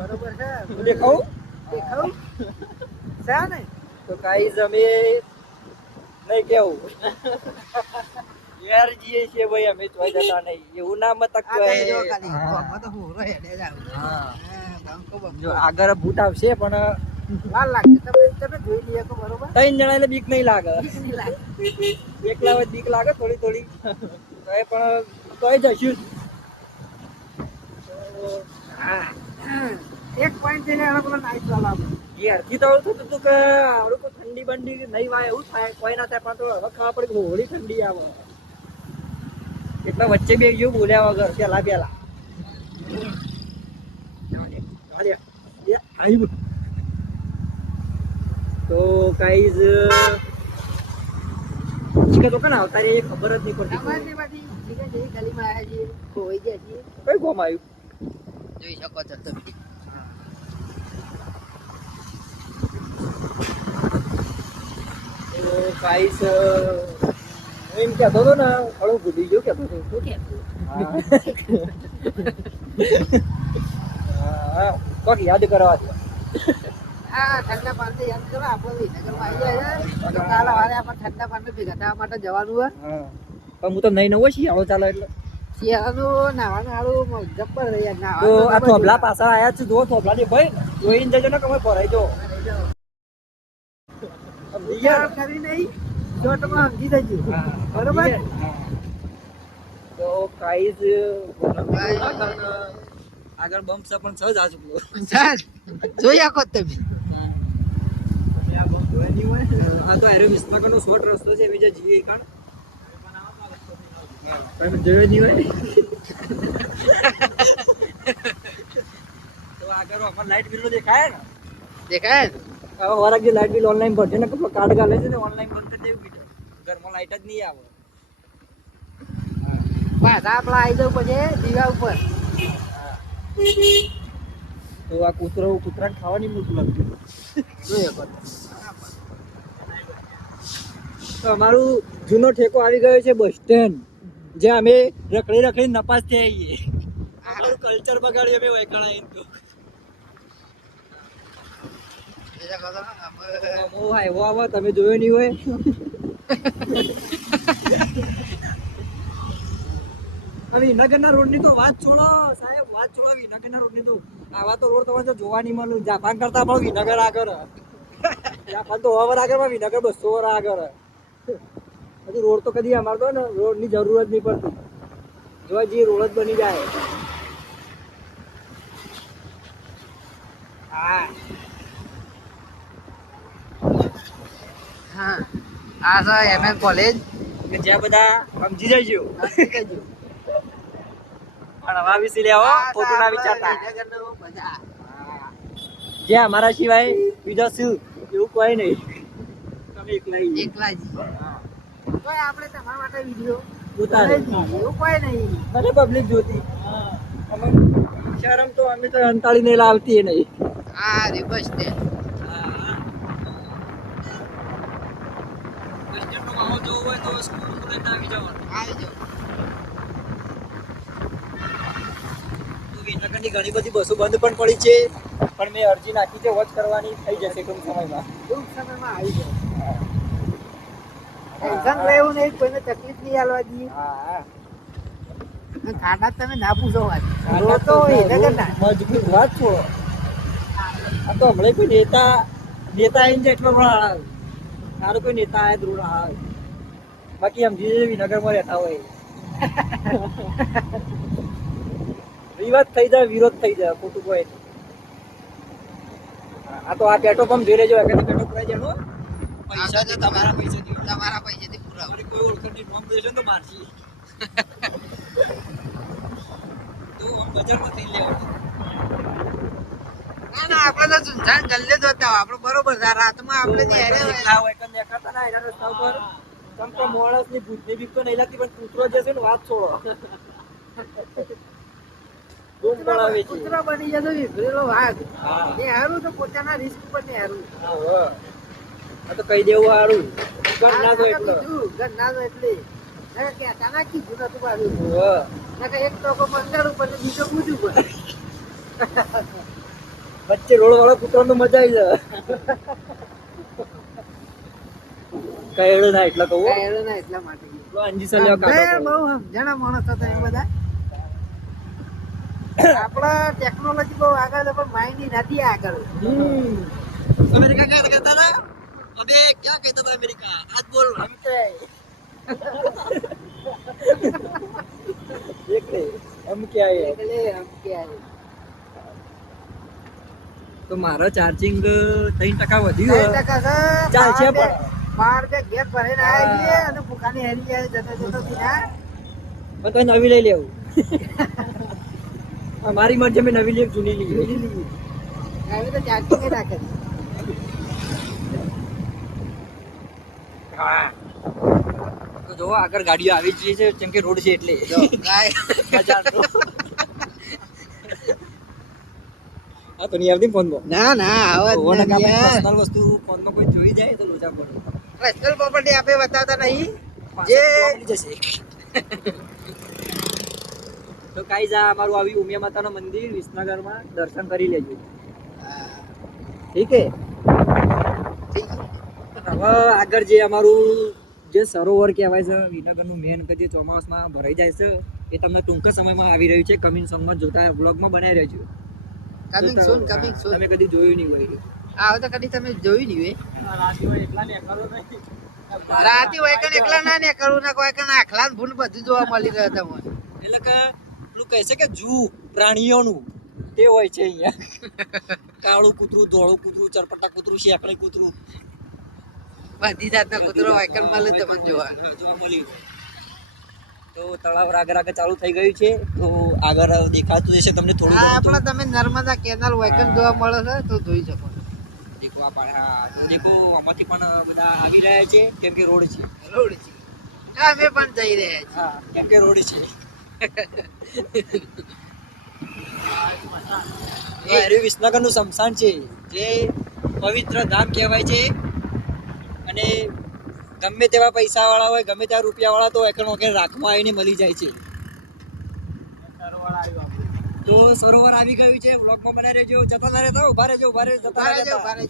બરોબર છે. દેખાવું દેખાવ છે ને તો ગાઈઝ અમે નહીં કેવું યાર જીએ છીએ ભાઈ અમે તો જતા નહીં એવું ના મત આ તમે જો ખાલી ભોગમાં તો હું રહે લે જાવ. હા ધંકો જો બંકો આગળ ભૂત આવશે પણ વાર લાગશે. તમે જોઈ લઈએ તો બરોબર. ત્રણ જણા એટલે બીક નહીં લાગે નહીં લાગે. એકલા હોય બીક લાગે થોડી થોડી તોય પણ તોય જશું હા. એક પોઈન્ટ જઈને આનો પેલો નાઈટ વાળો આપણે. ઘેરથી તો એવું થતું હતું કે આવડું કોઈ ઠંડી બંડી નહીં વાય એવું થાય કોઈ ના થાય પણ તો હવે ખબર પડી કે હોળી ઠંડી આવે એટલે વચ્ચે બે ગયું બોલ્યા વગર પેલા તો ગાઈઝ તો કને આવતા રે એ ખબર જ નહીં પડતી અમારની બાજુ જીગા જેવી ગલીમાં આવ્યા છીએ. ખોવાઈ ગયા છીએ. કઈ ગોમ આવ્યું જોઈ શકો છો તમે. તો ગાઈઝ એમ કહેતો હતો ને થોડું ભૂલી ગયો કહેતો હતો શું કે? હા કોક યાદ કરવા દો આ ઠંડા પાણી યાદ કરો. આપણે વિનગરમાં આવી જાય છે. તો કાલે વારે આપણે ઠંડા પાણી ભેગા થવા માટે જવાનું હોય. હા પણ હું તો નહીં નવો શિયાળો ચાલે એટલે શિયાળાનું નાવાનું હારું જબ્બર રહી યાર. તો આ થોભલા પાછળ આયા છે જો થોભલા ની ભાઈ જોઈને જજો ને કે ભરાઈ જો વિચાર કરી નહીં શોર્ટમાં સમજી જજો. બરોબર. તો ગાઈઝ આગળ બમ્પ છે પણ સજ આજુ ચાલ જોઈ શકો તમે. આ તો એરો વિસ્તારનો શોર્ટ રસ્તો છે બીજા જીએ કાણ પણ જોયો નહીં હોય તો આગળ અમાર લાઈટ બિલ દેખાય ને દેખાય ને? હવે વરાક જે લાઈટ બિલ ઓનલાઈન ભરશે ને કેટલો કાર્ડ ગાલે છે ને ઓનલાઈન બંધ કરી દેવું બીજું ઘરમાં લાઈટ જ નહીં આવે પાછા આપણે આવી જવું પછી દીવા ઉપર. તો આ કૂતરાને ખાવાની મૂકું લાગતું જોઈએ તો અમારું જૂનો ઠેકો આવી ગયો છે બસ સ્ટેન્ડ જ્યાં અમે રખડી નપાસ થઈ આવીએ અમારું કલ્ચર બગાડી અમે વૈકણા તો એવો આવો તમે જોયો નહીં હોય વિનગરના રોડ ની તો વાત છોડો સાહેબ વાત છોડો વિનગરના રોડ ની તો આવા તો રોડ તમારે જોવા નહીં મળે જાપાન કરતા પણ વિનગર આગળ જાપાન તો ઓવર આગળ વિનગર 200 વાર આગળ હજુ રોડ તો કદી અમારે તો ને રોડ ની જરૂર જ નહીં પડતી જોવા જઈએ રોડ જ બની જાય હા હા આ છે એમએન કોલેજ. કે જ્યાં બધા સમજી જજો પણ હવા વિસી લેવો ખોટું ના વિચારતા જે અમારા સિવાય બીજો શું એવું કોઈ નહીં તમે એકલા જ. તોય આપણે તમારા માટે વિડિયો ઉતારે એવું કોઈ નહીં. મને પબ્લિક જોતી અમે શરમ તો અમે તો અંતાળી નહીં લાવતી એ નહીં આ રે બસ સ્ટેન્ડ. આવી જાઓ. વિનગરની ઘણી બધી બસો બંધ પણ પડી છે પણ મેં અરજી નાખી છે વોચ કરવાની થઈ જશે ટૂંક સમયમાં ટૂંક સમયમાં આવી જાઓ. ટેન્શન લેવું નહીં, કોઈને તકલીફ નહીં આલવા દઈએ. ખાના તમે ના પૂછો વાત. રોડ તો વિનગરના. મજબૂત વાત છો આ તો હમણાં કોઈ નેતા આવીને જાય એટલો રોડ સારું કોઈ નેતા આવે રોડ આવે બાકી સમજી વિનગરમાં રહેતા હોય વિવાદ થઈ જાય વિરોધ થઈ જાય ખોટું કોઈ આ તો આ પેટ્રોલ પંપ જોઈ લેજો પેટ્રોલ પુરાઈ જાય પૈસા છે તમારા પૈસેથી પૂરા. કોઈ ઓળખણની નોમ દેશો ને તો મારશી તો બજારમાં થઈ લેવાનું ના આપણે તો સુનસાન ગલ્લે જ હતા. આપણે બરોબર છે. રાતમાં આપણે જે હેરે હોય કે દેખાતા ના એના રસ્તા ઉપર તમ તો માણસની ભૂતની બીક તો નહીં લાગતી પણ કૂતરો જે છે ને વાત છોડો કૂતરો બની જતો વિભરેલો વાઘ. હા. એ હારું તો પોતાના રિસ્ક પર ને હારું. આ તો કહી દેવું સારું ઘર ના જો એટલો ઘર ના જો એટલે નકર કહેતા ના કીધું નતું પાડું. હા નકર એક ટોકો મંગાડું પણ બીજો પૂછું પડે. વચ્ચે રોડ વાળો કૂતરો તો મજા આવી જાય કહેડો ના એટલે કહું કાંઈ ના એટલા માટે અંજી સલ્યો કાઢો બહુ સમજણા માણસ હતા એ બધા આપણા ટેકનોલોજી બહુ આગળ છે પણ માહિતી નથી આગળ અમેરિકા क्या कहता था अबे क्या कहता था अमेरिका आज बोल हम क्या देख ले हम क्या है એટલે આમ કે આ તો મારો ચાર્જિંગ 3% વધ્યું 10% છે. ચાલશે પણ. બાર બે ઘેર ભરીને આવ્યા છીએ અને ભૂખાની હેરી જાય જતો જતો પીના. પણ તો નવી લઈ લેવું મારી મરજી મેં નવી લઈ જૂની લઈ આવી તો ચાર્જિંગ ના કરી તો જો આગળ ગાડીઓ આવી જ રહી છે કેમ કે રોડ છે એટલે મજા તો. હા તો નહીં આવતી ફોનમાં ના ના આવા ઓવરના કામે પર્સનલ વસ્તુ ફોનમાં કોઈ જોઈ જાય તો લોચા પડે પર્સનલ પ્રોપર્ટી આપે બતાવતા નહીં જે જશે તો કાઈ જા અમારું આવી ઉમિયા માતાનું મંદિર વિસનગરમાં દર્શન કરી લેજો ઠીક હે હવે આગળ જે અમારું જે સરોવર કહેવાય છે વિનગરનું મેન કે જે ચોમાસમાં ભરાઈ જાય છે એ તમને ટૂંક સમયમાં આવી રહ્યું છે કમિંગ સોંગમાં જોતા વ્લોગમાં બનાવી રહેજો કમિંગ સૂન કમિંગ સૂન તમે કદી જોયું નહીં હોય આવ તો કદી તમે જોયું નહીં રાતી હોય એટલા ને કરો નહીં રાતી હોય કે એકલા ના ને કરું ના કોઈ કે આખલા ને ભૂલ બધું જોવા મળી રહ્યો તમને એટલે કે પેલું કહે છે કે જૂ પ્રાણીઓનું તે હોય છે અહીંયા કાળું કૂતરું ધોળું કૂતરું ચરપટા કૂતરું શેકડી કૂતરું બધી જાતના કૂતરો વાયકલ મળે તમને જોવા જોવા મળ્યું તો તળાવ આગળ આગળ ચાલુ થઈ ગયું છે તો આગળ દેખાતું હશે તમને થોડું હા ઘણું તો. આપણા તમે નર્મદા કેનાલ વાયકલ જોવા મળે છે તો જોઈ શકો દેખો આ પાડે હા તો દેખો આમાંથી પણ બધા આવી રહ્યા છે કેમ કે રોડ છે રોડ છે હા અમે પણ જઈ રહ્યા છીએ હા કેમ કે રોડ છે એ વિસનગરનું શમશાન છે જે પવિત્ર ધામ કહેવાય છે અને ગમે તેવા પૈસા વાળા હોય ગમે તેવા રૂપિયા વાળા તો એકણ વગેરે રાખમાં આવીને મળી જાય છે તો સરોવર આવી ગયું છે વ્લોગમાં બનાવી રહેજો જતા ના રહેતા ઉભા રહેજો ઉભા રહેજો જતા ના રહેતા. ભારે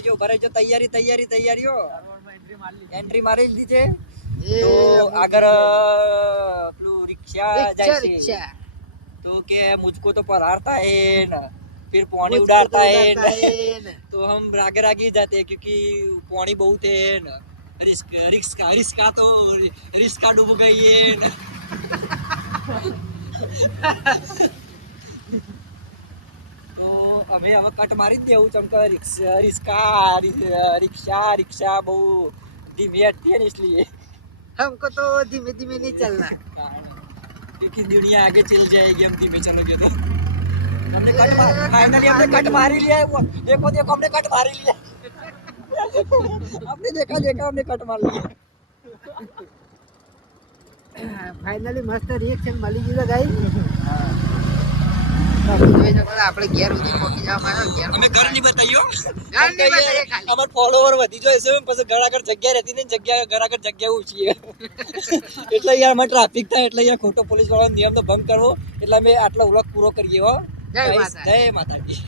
જેવું ઉભા રહેજો તૈયારીઓ એન્ટ્રી મારી લીધી છે એ તો આગળ પેલું રિક્ષા જાય છે રિક્ષા तो क्या मुझको तो पढ़ाता है ना फिर पानी उड़ाता है ना ना तो हम रागे रागे ही जाते हैं क्योंकि पानी बहुत है ना रिस्का डूब गई है ना તો અમે હવે કટ મારી જ દેવું ચમકે રિક્ષા બહુ ધીમી હટતી है इसलिए हमको तो धीमे धीमे नहीं चलना क्योंकि दुनिया आगे चल जाएगी हम धीमे चलोगे तो हमने कट फाइनली हमने कट मारी लिया है वो देखो हमने कट मारी लिया हमने देखा हमने कट मार लिया ફાઇનલી મસ્ત રિએક્શન મળી ગયું ગાઈ જોઈ શકો છો આપણે ઘેર સુધી પહોંચી જવા માંડ્યો ઘેર અમે ઘર નહીં બતાવ્યો ઘર નહીં બતાવીએ ખાલી. અમાર ફોલોવર વધી જાય છે પછી ઘર આગળ જગ્યા રહેતી ને ઘર આગળ જગ્યા ઓછી છે એટલે યાર માં ટ્રાફિક થાય એટલે યાર ખોટો પોલીસ વાળાનો નિયમ તો ભંગ કરવો એટલે અમે આટલો વ્લોગ પૂરો કરીએ હો જય માતા. જય માતાજી.